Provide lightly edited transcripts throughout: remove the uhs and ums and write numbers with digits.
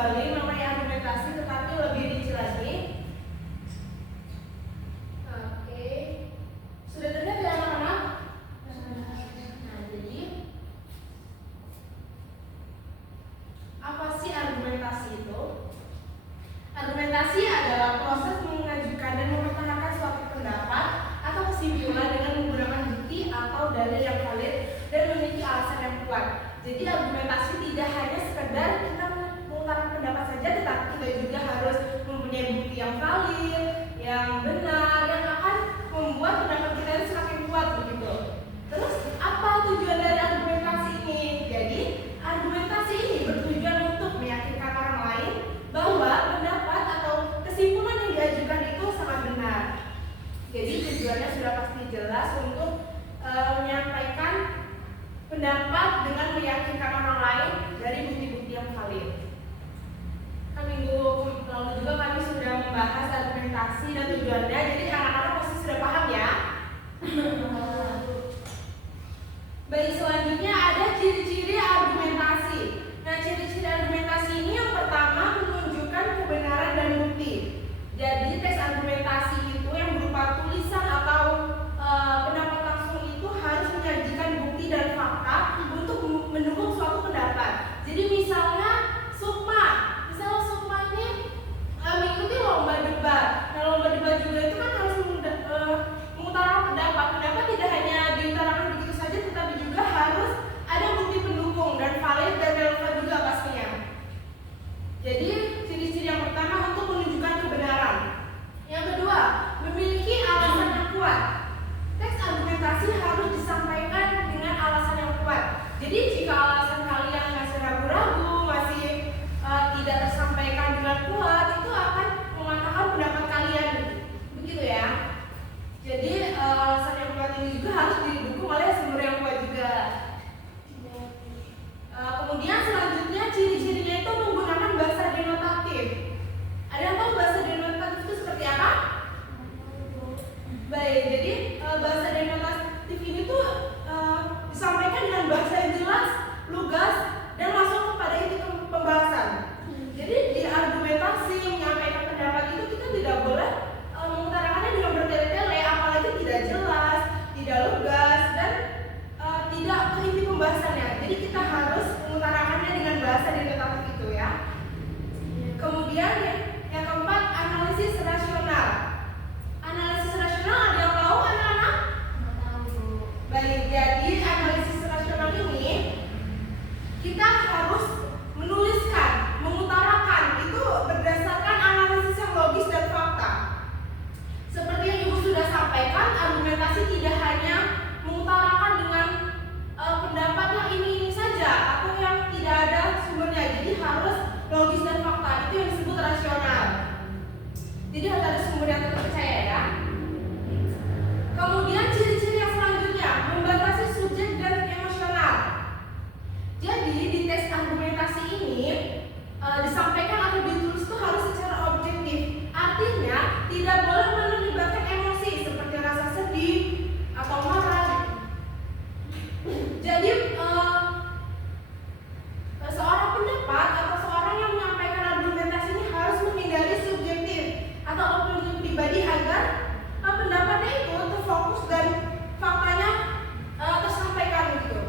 kembali mengenai argumentasi, tetapi lebih rinci lagi. Oke, sudah terlihat ya anak-anak? Nah, jadi apa sih argumentasi itu? Argumentasi adalah proses mengajukan dan mempertahankan suatu pendapat atau kesimpulan dengan menggunakan bukti atau dalil yang valid dan memiliki alasan yang kuat. Jadi argumentasi tidak hanya sekedar kita mengutarakan pendapat saja, tetapi kita juga harus mempunyai bukti yang valid, yang benar, yang akan membuat pendapat kita itu semakin kuat begitu. Terus apa tujuan dari argumentasi ini? Jadi argumentasi ini bertujuan untuk meyakinkan orang lain bahwa pendapat atau kesimpulan yang diajukan itu sangat benar. Jadi tujuannya sudah pasti jelas untuk menyampaikan pendapat dengan meyakinkan orang lain dari bukti-bukti yang valid. Kan minggu lalu juga kami sudah membahas argumentasi dan tujuannya, jadi anak-anak pasti sudah paham ya. Baik, selanjutnya ada ciri-ciri argumentasi. Nah, ciri-ciri argumentasi ini yang pertama menunjukkan kebenaran dan bukti. Jadi teks argumentasi itu yang berupa tulisan atau pendapat langsung itu harus menyajikan bukti dan fakta untuk mendukung suatu pendapat. Jadi misalnya Sukma ini mengikuti lomba debat. Nah, lomba debat juga itu kan harus mengutarakan pendapat. Pendapat tidak hanya diutarakan begitu saja, tetapi juga harus ada bukti pendukung dan valid dan relevan juga pastinya. Jadi ciri-ciri yang pertama untuk menunjukkan kebenaran. Yang kedua, memiliki alasan yang kuat. Teks argumentasi harus disampaikan dengan alasan yang kuat. Jadi jika alasan kalian masih ragu-ragu, masih tidak tersampaikan dengan kuat, itu akan mematahkan pendapat kalian. Begitu ya. Jadi alasan yang kuat ini juga harus didukung oleh sumber yang kuat juga. Kemudian selanjutnya ciri-cirinya itu menggunakan bahasa denotatif. Ada yang tahu bahasa denotatif itu seperti apa? Baik, jadi bahasa denotatif ini tuh disampaikan dengan bahasa yang jelas, lugas, dan masuk kepada inti pembahasan. Jadi di argumentasi menyampaikan pendapat itu kita tidak boleh mengutarakannya dengan bertele-tele, apalagi tidak jelas, tidak lugas, dan tidak ke inti pembahasannya. Jadi kita harus mengutarakannya dengan bahasa denotatif itu ya. Kemudian yang keempat, analisis rasional. Analisis rasional ada yang tahu anak-anak? Baik, jadi analisis rasional ini kita harus menuliskan, mengutarakan itu berdasarkan analisis yang logis dan fakta. Seperti yang Ibu sudah sampaikan, argumentasi tidak hanya mengutarakan dengan pendapat yang ini saja atau yang tidak ada sumbernya. Jadi harus logis dan fakta, itu yang disebut rasional. Jadi harus ada sumber yang terpercaya ya. Kemudian ciri-ciri yang selanjutnya, membatasi subjek dan emosional. Jadi di teks argumentasi ini disampaikan atau ditulis itu harus secara objektif. Artinya tidak boleh melibatkan emosi seperti rasa sedih atau marah. Jadi seorang pendapat atau seorang yang menyampaikan argumentasi ini harus menghindari subjektif atau opini pribadi agar pendapatnya itu terfokus dan faktanya tersampaikan gitu.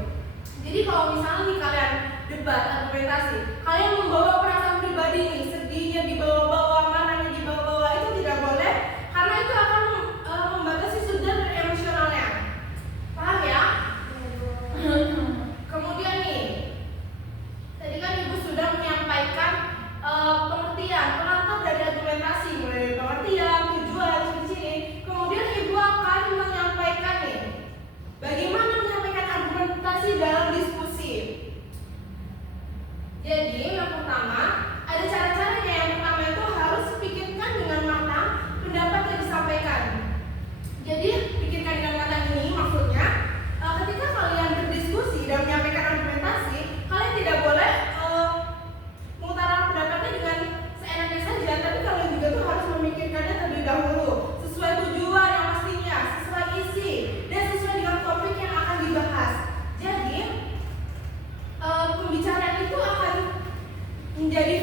Jadi kalau misalnya nih kalian debat argumentasi, kalian membawa perasaan pribadi nih, sedihnya dibawa-bawa, marahnya dibawa-bawa, itu tidak boleh karena itu akan membatasi subjek dan emosionalnya. Paham ya? Kemudian nih, tadi kan Ibu sudah menyampaikan pengertian, pengantar dari argumentasi, mulai dari pengertian, tujuan, ciri-ciri. Kemudian Ibu akan menyampaikan nih, bagaimana menyampaikan argumentasi dalam diskusi. Jadi yang pertama, ada cara-caranya. Yang pertama itu harus pikirkan dengan matang pendapat yang disampaikan. Jadi pikirkan dengan matang ini maksudnya ketika kalian berdiskusi dan menyampaikan argumentasi, kalian tidak boleh mengutarakan pendapatnya dengan seenaknya saja, tapi kalian juga tuh harus memikirkannya terlebih dahulu, sesuai tujuan yang pastinya, sesuai isi, dan sesuai dengan topik yang akan dibahas. Jadi pembicaraan itu akan menjadi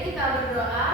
kita berdoa